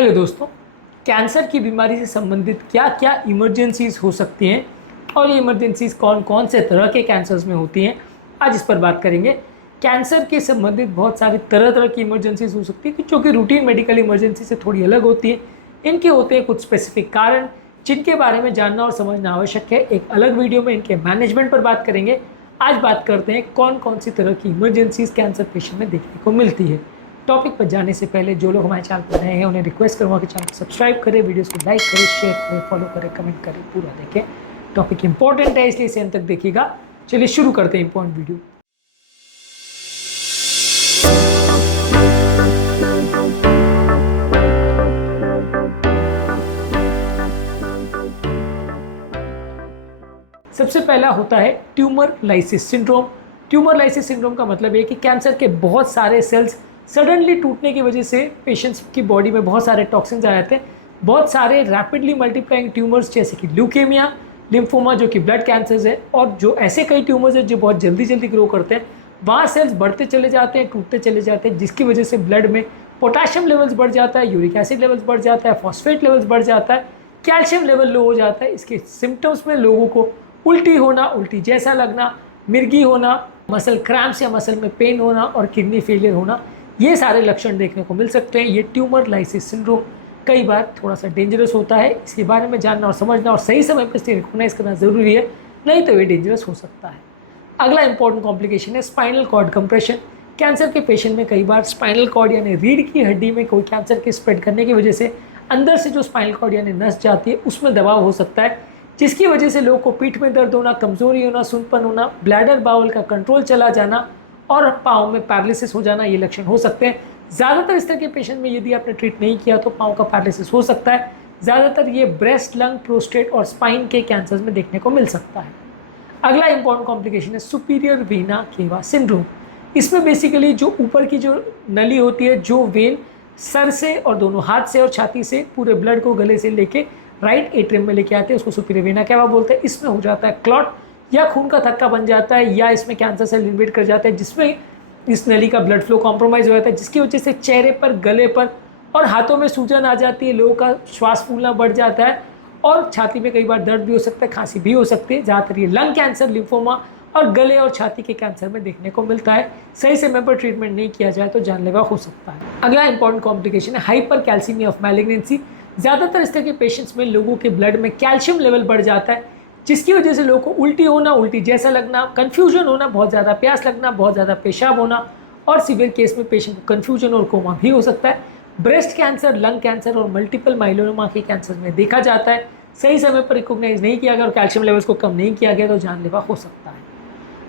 Hello दोस्तों, cancer की बीमारी से संबंधित क्या क्या इमरजेंसीज हो सकती हैं और ये इमरजेंसीज कौन कौन से तरह के कैंसर्स में होती हैं, आज इस पर बात करेंगे। कैंसर के संबंधित बहुत सारी तरह तरह की इमरजेंसीज हो सकती है जो कि रूटीन मेडिकल इमरजेंसी से थोड़ी अलग होती है। इनके होते हैं कुछ स्पेसिफिक कारण जिनके बारे में जानना और समझना आवश्यक है। एक अलग वीडियो में इनके मैनेजमेंट पर बात करेंगे। आज बात करते हैं कौन कौन सी तरह की इमरजेंसीज कैंसर पेशेंट में देखने को मिलती है। टॉपिक पर जाने से पहले जो लोग हमारे चैनल पर नए हैं उन्हें रिक्वेस्ट करूँगा कि चैनल को सब्सक्राइब करें, वीडियोस को लाइक करें, शेयर करें, फॉलो करें, कमेंट करें, पूरा देखें। टॉपिक इंपॉर्टेंट है इसलिए इसे अंत तक देखिएगा। चलिए शुरू करते हैं इंपॉर्टेंट वीडियो। सबसे पहला होता है tumour lysis syndrome. Tumour lysis syndrome का मतलब है कि कैंसर के बहुत सारे सेल्स सडनली टूटने की वजह से पेशेंट्स की बॉडी में बहुत सारे टॉक्सिन्स आ जाते हैं। बहुत सारे रैपिडली मल्टीप्लाइंग ट्यूमर्स जैसे कि ल्यूकेमिया, लिम्फोमा जो कि ब्लड कैंसर्स है, और जो ऐसे कई ट्यूमर्स हैं जो बहुत जल्दी जल्दी ग्रो करते हैं, वहाँ सेल्स बढ़ते चले जाते हैं, टूटते चले जाते हैं, जिसकी वजह से ब्लड में पोटाशियम लेवल्स बढ़ जाता है, यूरिक एसिड लेवल्स बढ़ जाता है, फॉस्फेट लेवल्स बढ़ जाता है, कैल्शियम लेवल लो हो जाता है। इसके सिम्टम्स में लोगों को उल्टी होना, उल्टी जैसा लगना, मिर्गी होना, मसल क्रैम्प्स या मसल में पेन होना और किडनी फेलियर होना, ये सारे लक्षण देखने को मिल सकते हैं। ये ट्यूमर लाइसिस सिंड्रोम कई बार थोड़ा सा डेंजरस होता है। इसके बारे में जानना और समझना और सही समय पर इसे रिकॉग्नाइज करना ज़रूरी है, नहीं तो ये डेंजरस हो सकता है। अगला इंपॉर्टेंट कॉम्प्लिकेशन है स्पाइनल कॉर्ड कंप्रेशन। कैंसर के पेशेंट में कई बार स्पाइनल कॉर्ड यानी रीढ़ की हड्डी में कोई कैंसर के स्प्रेड करने की वजह से अंदर से जो स्पाइनल कॉर्ड यानी नस जाती है उसमें दबाव हो सकता है, जिसकी वजह से लोगों को पीठ में दर्द होना, कमजोरी होना, सुनपन होना, ब्लैडर बाउल का कंट्रोल चला जाना और पाँव में पैरालिसिस हो जाना, ये लक्षण हो सकते हैं। ज़्यादातर इस तरह के पेशेंट में यदि आपने ट्रीट नहीं किया तो पाँव का पैरालिसिस हो सकता है। ज़्यादातर ये ब्रेस्ट, लंग, प्रोस्टेट और स्पाइन के कैंसर्स में देखने को मिल सकता है। अगला इंपॉर्टेंट कॉम्प्लिकेशन है सुपीरियर वेना केवा सिंड्रोम। इसमें बेसिकली जो ऊपर की जो नली होती है, जो वेन सर से और दोनों हाथ से और छाती से पूरे ब्लड को गले से लेके राइट एट्रियम में लेके आते हैं, उसको सुपीरियर वेना केवा बोलते हैं। इसमें हो जाता है क्लॉट या खून का थक्का बन जाता है, या इसमें कैंसर सेल इन्वेड कर जाते हैं, जिसमें इस नली का ब्लड फ्लो कॉम्प्रोमाइज हो जाता है, जिसकी वजह से चेहरे पर, गले पर और हाथों में सूजन आ जाती है, लोगों का श्वास फूलना बढ़ जाता है और छाती में कई बार दर्द भी हो सकता है, खांसी भी हो सकती है। ज़्यादातर ये लंग कैंसर, लिम्फोमा और गले और छाती के कैंसर में देखने को मिलता है। सही समय पर ट्रीटमेंट नहीं किया जाए तो जानलेवा हो सकता है। अगला इंपॉर्टेंट कॉम्प्लिकेशन है हाइपर कैल्सीमिया ऑफ मैलिग्नेंसी। ज़्यादातर इस तरह के पेशेंट्स में लोगों के ब्लड में कैल्शियम लेवल बढ़ जाता है, जिसकी वजह से लोगों को उल्टी होना, उल्टी जैसा लगना, कन्फ्यूजन होना, बहुत ज़्यादा प्यास लगना, बहुत ज़्यादा पेशाब होना और सीवियर केस में पेशेंट को कन्फ्यूजन और कोमा भी हो सकता है। ब्रेस्ट कैंसर, लंग कैंसर और मल्टीपल माइलोमा के कैंसर में देखा जाता है। सही समय पर रिकॉग्नाइज नहीं किया गया और कैल्शियम लेवल्स को कम नहीं किया गया तो जानलेवा हो सकता है।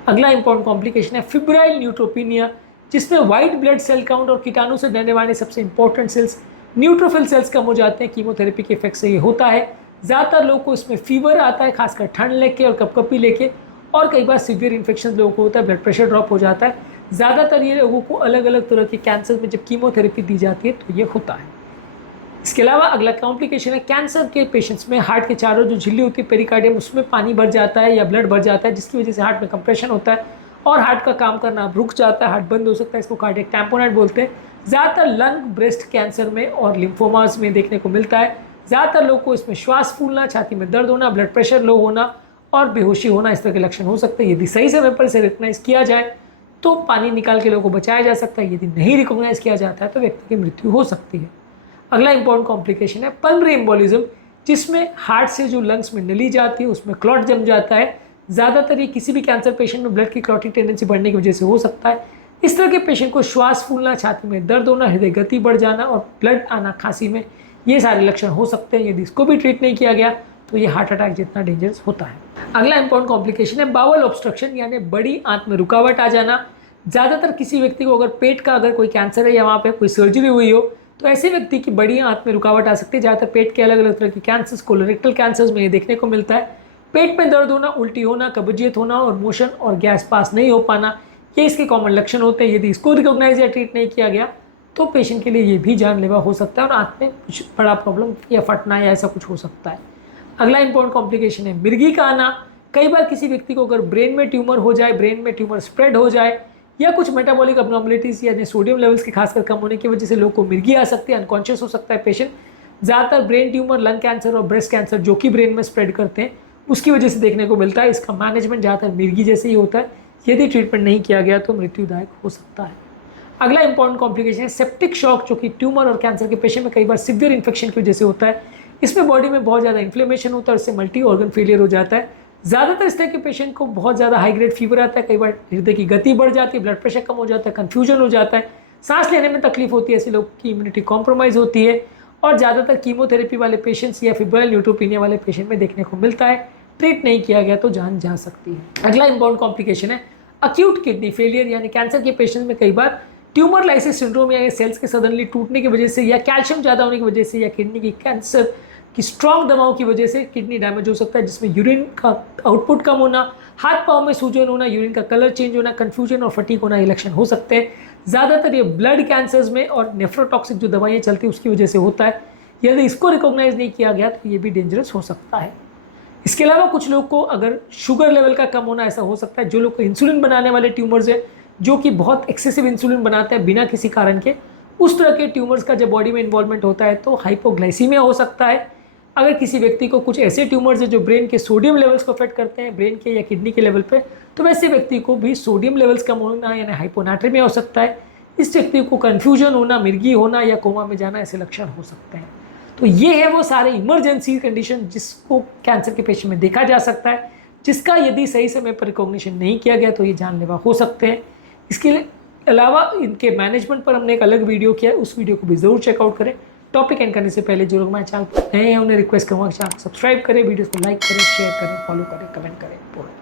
अगला इंपॉर्टेंट कॉम्प्लिकेशन है फिब्राइल न्यूट्रोपिनिया, जिसमें वाइट ब्लड सेल काउंट और कीटाणु से डरने वाले सबसे इंपॉर्टेंट सेल्स न्यूट्रोफिल सेल्स कम हो जाते हैं। कीमोथेरेपी के इफेक्ट से ये होता है। ज़्यादातर लोगों को इसमें फीवर आता है, खासकर ठंड लेके और कपकपी लेके, और कई बार सीवियर इन्फेक्शन लोगों को होता है, ब्लड प्रेशर ड्रॉप हो जाता है। ज़्यादातर ये लोगों को अलग अलग तरह के कैंसर में जब कीमोथेरेपी दी जाती है तो ये होता है। इसके अलावा अगला कॉम्प्लिकेशन है कैंसर के पेशेंट्स में हार्ट के चारों जो झिल्ली होती है पेरिकार्डियम, उसमें पानी भर जाता है या ब्लड भर जाता है, जिसकी वजह से हार्ट में कंप्रेशन होता है और हार्ट का काम करना रुक जाता है, हार्ट बंद हो सकता है। इसको कार्डियक टैम्पोनेट बोलते हैं। ज़्यादातर लंग, ब्रेस्ट कैंसर में और लिम्फोमास में देखने को मिलता है। ज़्यादातर लोग को इसमें श्वास फूलना, छाती में दर्द होना, ब्लड प्रेशर लो होना और बेहोशी होना, इस तरह के लक्षण हो सकते हैं। यदि सही समय पर इसे रिकॉग्नाइज किया जाए तो पानी निकाल के लोगों को बचाया जा सकता है। यदि नहीं रिकॉग्नाइज किया जाता है तो व्यक्ति की मृत्यु हो सकती है। अगला इंपॉर्टेंट कॉम्प्लिकेशन है पल्मोनरी एम्बोलिज्म, जिसमें हार्ट से जो लंग्स में नली जाती है उसमें क्लॉट जम जाता है। ज़्यादातर ये किसी भी कैंसर पेशेंट में ब्लड की क्लॉटिंग टेंडेंसी बढ़ने की वजह से हो सकता है। इस तरह के पेशेंट को श्वास फूलना, छाती में दर्द होना, हृदय गति बढ़ जाना और ब्लड आना खांसी में, ये सारे लक्षण हो सकते हैं। यदि इसको भी ट्रीट नहीं किया गया तो ये हार्ट अटैक जितना डेंजरस होता है। अगला इंपॉर्टेंट कॉम्प्लिकेशन है बाउल ऑब्स्ट्रक्शन, यानी बड़ी आंत में रुकावट आ जाना। ज़्यादातर किसी व्यक्ति को अगर पेट का अगर कोई कैंसर है या वहाँ पे कोई सर्जरी हुई हो तो ऐसे व्यक्ति की बड़ी आंत में रुकावट आ सकती है। ज़्यादातर पेट के अलग अलग तरह के कैंसर्स, कोलोरेक्टल कैंसर्स में ये देखने को मिलता है। पेट में दर्द होना, उल्टी होना, कब्जियत होना और मोशन और गैस पास नहीं हो पाना, ये इसके कॉमन लक्षण होते हैं। यदि इसको रिकॉग्नाइज या ट्रीट नहीं किया गया तो पेशेंट के लिए ये भी जानलेवा हो सकता है और आंत में कुछ बड़ा प्रॉब्लम या फटना या ऐसा कुछ हो सकता है। अगला इंपॉर्टेंट कॉम्प्लिकेशन है मिर्गी का आना। कई बार किसी व्यक्ति को अगर ब्रेन में ट्यूमर हो जाए, ब्रेन में ट्यूमर स्प्रेड हो जाए या कुछ मेटाबॉलिक अबनॉर्मलिटीज़ या सोडियम लेवल्स के खासकर कम होने की वजह से लोग को मिर्गी आ सकती है, अनकॉन्शियस हो सकता है पेशेंट। ज़्यादातर ब्रेन ट्यूमर, लंग कैंसर और ब्रेस्ट कैंसर जो कि ब्रेन में स्प्रेड करते हैं उसकी वजह से देखने को मिलता है। इसका मैनेजमेंट ज़्यादातर मिर्गी जैसे ही होता है, यदि ट्रीटमेंट नहीं किया गया तो मृत्युदायक हो सकता है। अगला इंपॉर्टेंट कॉम्प्लिकेशन है सेप्टिक शॉक, जो कि ट्यूमर और कैंसर के पेशेंट में कई बार सिवियर इन्फेक्शन की वजह से होता है। इसमें बॉडी में बहुत ज़्यादा इन्फ्लेमेशन होता है और इससे मल्टी ऑर्गन फेलियर हो जाता है। ज़्यादातर इस तरह के पेशेंट को बहुत ज़्यादा हाई ग्रेड फीवर आता है, कई बार हृदय की गति बढ़ जाती है, ब्लड प्रेशर कम हो जाता है, कन्फ्यूजन हो जाता है, सांस लेने में तकलीफ होती है, ऐसे लोग की इम्यूनिटी कॉम्प्रोमाइज़ होती है और ज़्यादातर कीमोथेरेपी वाले पेशेंट्स या फिब्राइल न्यूट्रोपीनिया वाले पेशेंट में देखने को मिलता है। ट्रीट नहीं किया गया तो जान जा सकती है। अगला इंपॉर्टेंट कॉम्प्लिकेशन है अक्यूट किडनी फेलियर, यानी कैंसर के पेशेंट में कई बार ट्यूमर लाइसिस सिंड्रोम या सेल्स के सडनली टूटने की वजह से या कैल्शियम ज़्यादा होने की वजह से या किडनी की कैंसर की स्ट्रॉन्ग दवाओं की वजह से किडनी डैमेज हो सकता है, जिसमें यूरिन का आउटपुट कम होना, हाथ पाँव में सूजन होना, यूरिन का कलर चेंज होना, कन्फ्यूजन और फटीग होना ये लक्षण हो सकते हैं। ज़्यादातर ये ब्लड कैंसर्स में और नेफ्रोटॉक्सिक जो दवाइयाँ चलती हैं उसकी वजह से होता है। यदि इसको रिकॉग्नाइज नहीं किया गया तो ये भी डेंजरस हो सकता है। इसके अलावा कुछ लोग को अगर शुगर लेवल का कम होना ऐसा हो सकता है, जो लोग को इंसुलिन बनाने वाले ट्यूमर्स है जो कि बहुत एक्सेसिव इंसुलिन बनाते हैं बिना किसी कारण के, उस तरह के ट्यूमर्स का जब बॉडी में इन्वॉल्वमेंट होता है तो हाइपोग्लाइसीमिया हो सकता है। अगर किसी व्यक्ति को कुछ ऐसे ट्यूमर्स है जो ब्रेन के सोडियम लेवल्स को अफेक्ट करते हैं, ब्रेन के या किडनी के लेवल पे, तो वैसे व्यक्ति को भी सोडियम लेवल्स कम होना यानी हाइपोनाट्रीमिया हो सकता है। इस व्यक्ति को कन्फ्यूजन होना, मिर्गी होना या कोमा में जाना ऐसे लक्षण हो सकते हैं। तो ये है वो सारे इमरजेंसी कंडीशन जिसको कैंसर के पेशेंट में देखा जा सकता है, जिसका यदि सही समय पर रिकॉग्निशन नहीं किया गया तो ये जानलेवा हो सकते हैं। इसके अलावा इनके मैनेजमेंट पर हमने एक अलग वीडियो किया है, उस वीडियो को भी ज़रूर चेकआउट करें। टॉपिक एंड करने से पहले जो लोग हमारे चैनल पर नए हैं उन्हें रिक्वेस्ट करूँगा कि चैनल को सब्सक्राइब करें, वीडियो को लाइक करें, शेयर करें, फॉलो करें, कमेंट करें।